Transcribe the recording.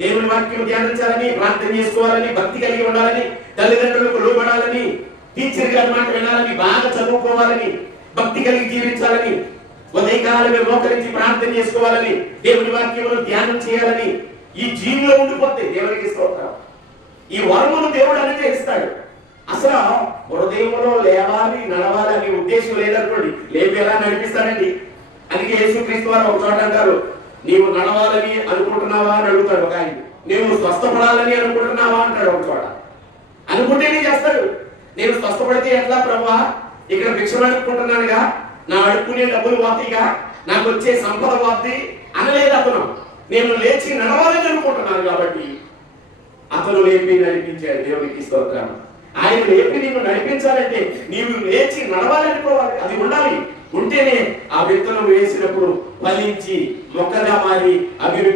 దేవుని వాక్యం ధ్యానించాలని, ప్రార్థన చేసుకోవాలని, భక్తి కలిగి ఉండాలని, తల్లిదండ్రులకు లోబడాలని, టీచర్ గారి మాట వినాలని, బాగా చదువుకోవాలని, భక్తి కలిగి జీవించాలని, ఉదయకాలమే మోకరించి ప్రార్థన చేసుకోవాలని, దేవుని వాక్యమును ధ్యానం చేయాలని ఈ జీవిలో ఉండిపోతే దేవునికి స్తోత్రం. ఈ వరమును దేవుడు అనుగ్రహిస్తాడు. అసలు హృదయంలో లేవాలి, నడవాలి అనే ఉద్దేశం లేదనుకోండి, లేపి ఎలా నడిపిస్తాడండి? అందుకే యేసుక్రీస్తు వారు ఒక చోట అంటారు, నీవు నడవాలని అనుకుంటున్నావా అని అడుగుతాడు ఒక ఆయన. నీవు స్వస్థపడాలని అనుకుంటున్నావా అంటాడు ఒక చోట. అనుకుంటేనే చేస్తాడు. నేను స్వస్థపడితే ఎట్లా ప్రభువా? ఇక్కడ భిక్షం అనుకుంటున్నానుగా, నా అడుక్కునే డబ్బులు పోతాయిగా, నాకు వచ్చే సంపద పోతాయి అనలేదు అతను. నేను లేచి నడవాలని అనుకుంటున్నాను కాబట్టి అతను లేపి నడిపించాడు. దేవునికి స్తోత్రం. ఆయన లేపి నిన్ను నడిపించాలంటే నీవు లేచి నడవాలనుకోవాలి. అది ఉండాలి. ఉంటేనే ఆ విత్తనం వేసినప్పుడు ఫలించి మొక్కగా మారి అభివృద్ధి